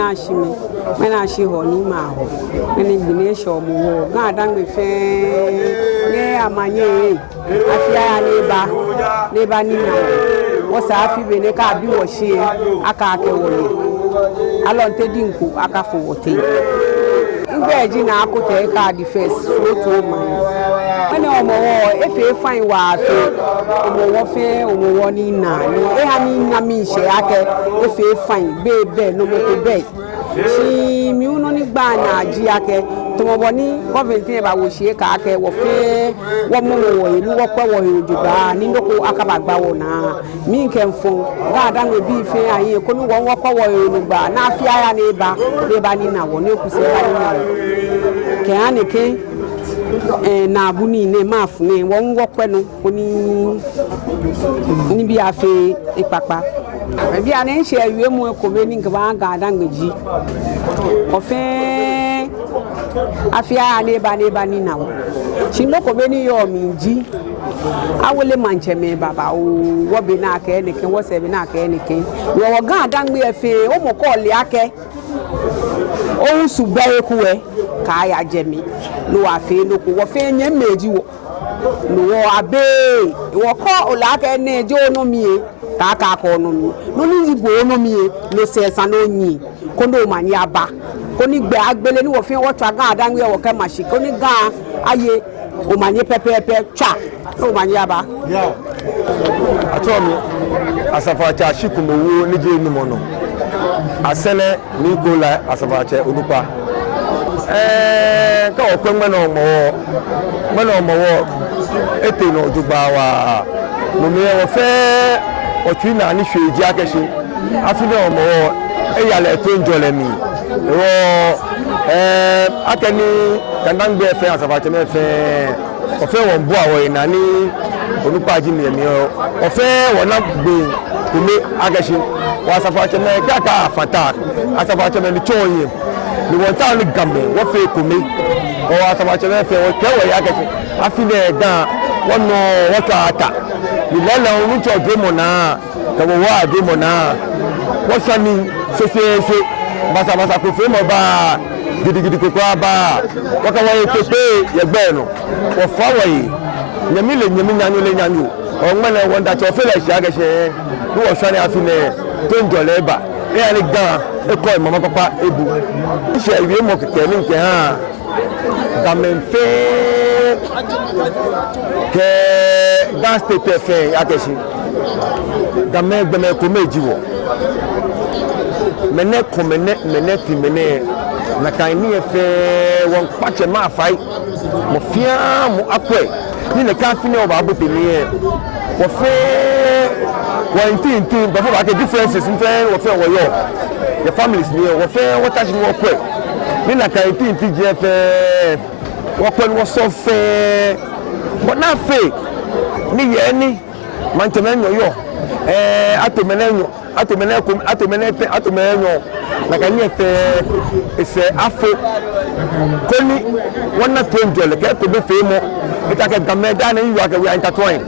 mena shime mena shi ho ni ma ho mena gbine sho mo ho ga dan me fe ne amanye afia ya neba ni na wo sa afi be ne ka bi wo shi aka ake wo ni alonte dinku aka fo wote ngbe ji na akote ka di first so to man when omo wo efe fine wa afi omo wo ni na ni e ha ni na mi se ake efe fine be no mo ko be si mi uno ni gba na ji ake to mo bo ni government e ba wo se ka ake wo fe wo mo wo ilu wo pe wo ojuba ni ndoko akaba gba wo na mi nke mfo ga da we bi fe ayin ko ni wo ko wo olugba na afi aya na eba ni na wo ni okuse ba ni na ke anike na abuni ne mafu ne wo ngo kwenu oni ni bi afi ipapa bi ane nse awie mu ko be ni ngba ga da ngji ofe afia na eba ni na wo chinoko be ni yo minji awole manche me baba o wo be na aka enike wo se be na aka enike wo ga da ngbe efe o mo ko le ake o su ba ekuwe ka ya jemi lo afi lo ko wo fe nye meji wo lo wo abe wo ko o la aka ne je onu mi e ka ko onu mi no ni bo onu mi e lo se san no yin ko ndo ma ni aba ko ni gbe agbele ni wo fe wo twa ga da ngbe wo ke mashi ko ni ga aye o ma ni pepepe twa o ma ni aba ya atomi asafacha shikumowo ni je ni mono asene ni gola asafacha onupa ka o pe mena omowo ete no ojugba wa mo mi e wo fe otwi na ni hweji akeshi afile omowo eyale to njole mi wo akeni kandangbe fe asafacha me fe ofe won bo awo ina ni onupa ji mi ofe wona gbe kumi akeshi wa asafacha me kaka fata asafacha me ni choyin ni won ta ni gambe wo fe kumi o asafacha me fe wo tewo ya akeshi afile dan wono wota ata ni lele onu cho demo na tawo wa demo na wo sani se basa ko fe mo ba gidi ko ba waka wa pepe ye gbe no wo fa wa yi nyami le nyanyu o ngmele wonda cho fe le sha agese ni wo sani afine to njole ba e ani gan e ko mama papa ebu se iwe mo keke ni nke ha gamen fe ke gas tete fe agese gamen gbe me ko meji wo mene ti mene na kan ni efe won pache ma fai mo fia mo akwe ni ne kan fini o ba bo temi e wo fe won tin ba fo ba ke differences in fe wo fe wo yo the families ni wo fe wo touch ni wo kwe ni na kan tin je fe wo kwe wo so fe but na fe ni ye ni man temen yo atomenenyo na kanye fe ese afo koni wona tonjole ke to be fe mo itake gameda na yiwa ke we intertwine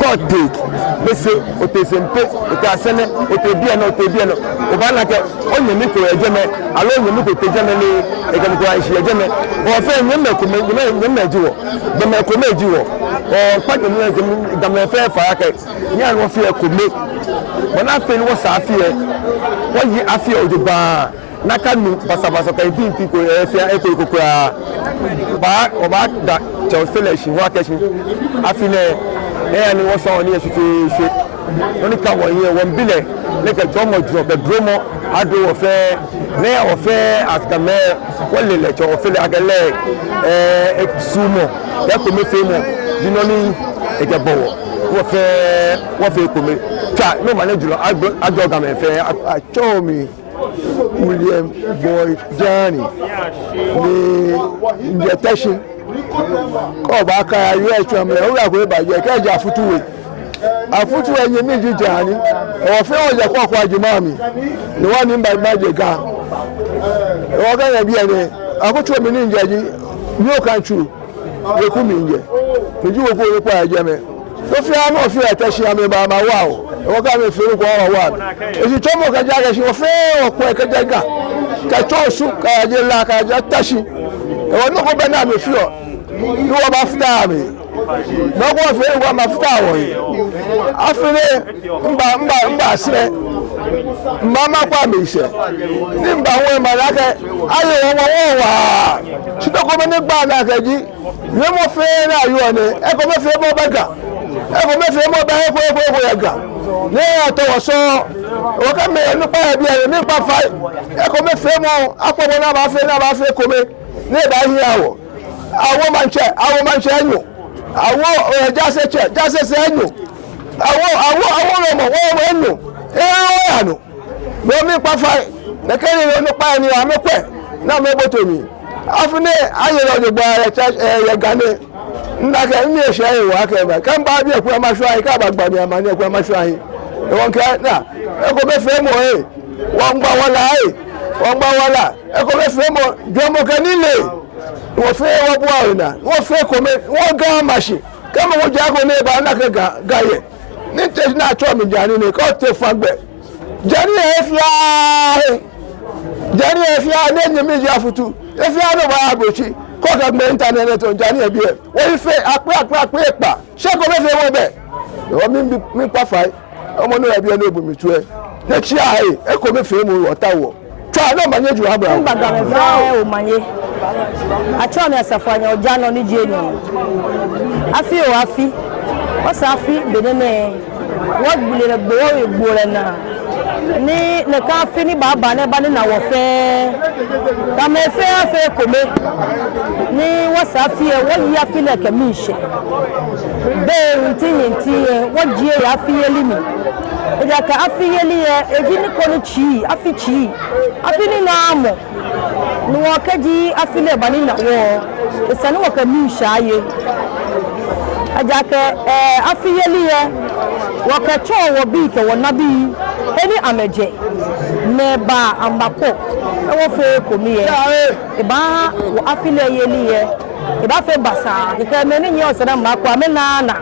god take bese otesempe otasene otebie no obana ke onyemi ko ejeme alo onyemi ko tejeme ni ejeme ko anshi ejeme o fe nyemme ko nyemme jiwo nyemme ko mejiwo o pade ni gamle fe fa ke nya no fe ko me bona fe ni wo sa afie wo yi afie ojuba naka nu basa ka idinti ko efia eko kokura ba oba da chelseleshi wa keshi afine ni wo so ni esufe oni ka wo yin won bile le ke jomo dro ke dromo ado wo fe ne wo fe afgame wo le cho wo fe agele sumo ya ko me fe mo dinoni e ke bowo wo fe ko me cha no manage lo ajo ga me fe achomi William Boy Johnny ni injection ko ba ka ayo echo me o ra ko ba je ke ja afutuwe yen mi jijani o fe o je ko ajima mi ni wa ni ba je ga o ga ya bi ene afutuwe mi ni njeji ni o kan chu e ku mi nje meji wo ko pa aje me o fi anu o fi eteshi ame ba ma wa o ga me fi ko wa e si tomo ka ja ga si o fe o ko e ke ga ka chosu ka je la ka ja tashi e wono ko bena me fio ni wo ba futa me no ko fe wo ma futa wo afire mba sire mama kwa me ise ni mba wo ma la ke ayo wo wa chitoko me ni gba na ke ji ni mo fe na yo ni e ko me fe mo baga e ko me fe mo ba e ko ya ga ni ato so o ka me no pa bi e ni pa fa e ko me fe mo apo mo na ba fe ko me ni ba hi awo awo man che anyo awo jase se anyo awo mo wo anyo wo anu mo mi pa fa na kere no pa ni wa me pe na me boto mi afune ayelo de gba ye gane ndake ni e se wa ke ba kan ba bi e ku ma so ayi ka ba gba ni amani e ku ma so ayi e won ka na e ko be fe mo won gba wala e ko be fe mo jo mo kan ni le wo fe wo bu aruna wo fe ko me wo ga mashi kama wo jago ne ba na ka ga ye ni te na cho mi jani ne ko te fagbe jani e fia ne nyi mi ja futu e fia no ba abochi ko ka gbe internet to jani e bi e wo fe ape pa se ko me fe wo be o mi pa fai omo no e bi e no bu mi tu e ne chi ai e ko me fe mu wo ta wo twa no manye ju abra mbaga me fa o manye acho me asafanya oja no ni je no afi o sa afi benene wo gbule gbore na ni ne ka afi ni baba ne ba ni na wo fe ta me fe afi kome ni wo sa afi e wo yi afi le ke mi se be nti wo jie ya afi yelimi eja ka afi yeli e eji ni ko ni chi afi ni na amo no wakaji afile bani na wo esani waka mi shaye ajake afiyeli ye waka cho wo bi ke wo nabi eni ameje ne ba ambako e wo fe komi ye e ba wo afile yeli ye e ba fe basa ke me ni nyi osada mbako amena na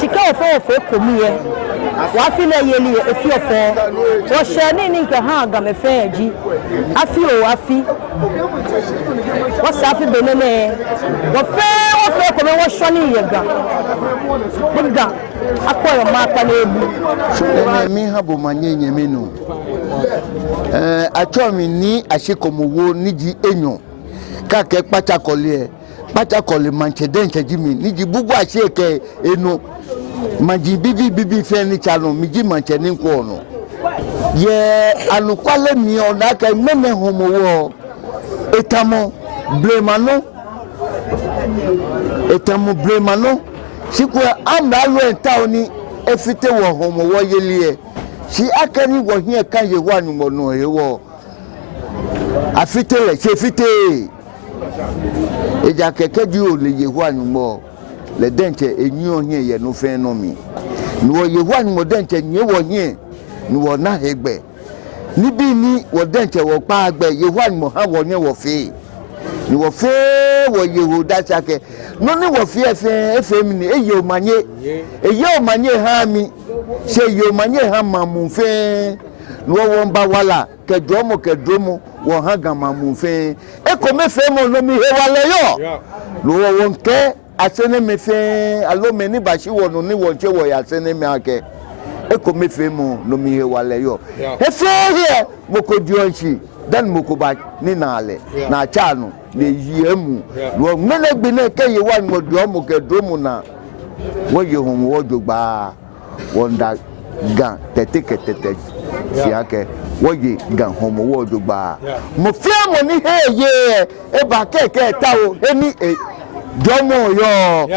shika wo fe komi ye wa file yeli e fi ofo wo she ni nke ha ga me fe ji afi wo safi benene wo fe ko me wo shoni yega buga akoyo maka na ebu mi ha bo manyenye menu achomi ni ashikomowo niji enyo ka ke pachakole manchede nchejimi niji bubu asheke eno maji bibi fe ni chalo miji manche ni nko no ye anukwale mi ona ka meme homowo etamo blemano sikwa amra lo enta oni efite wo homowo yelie si akani wo hie kan ye wa nu no ye wo afite le se fite eja keke di o le ye wa nu mo le denche enyi ohie ye no fe no mi no ye wa nu mo denche nye wo hie no wo na hegbe ni bi ni wo denche wo pa agbe ye wa nu mo ha wo nye wo fe ni wo fe wo ye ho da chake no ni wo fe efe mi ni eye o manye ha mi se ye o manye ha mamu fe no wo mba wala kedromo wo ha ga mamu fe e ko me fe mo no mi he wale yo no wo nke asene me fe alo me ni ba shi wo no ni wo nche wo ya asene me ake e ko me fe mo no mi he wale yo e fe here mo ko dionchi dan mo ko ba ni na ale na chanu le yiemu wo mele gbe na ke ye wa mo dromo kedromo na wo ye hom wo jogba wonda gan tete si ake wo ye gan hom wo jogba mo fe mo ni he ye e ba keke ta o eni jomo yo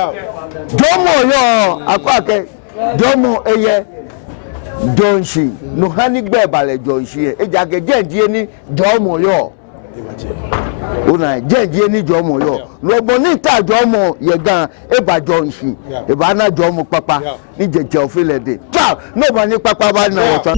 akwake jomo eye jonshi no hani gbe bale jonshi e jage jenjie ni jomo yo una jenjie ni jomo yo lo boni ta jomo ye gan e ba jonshi e ba na jomo papa ni jeje ofile de ta no ba ni papa ba na wota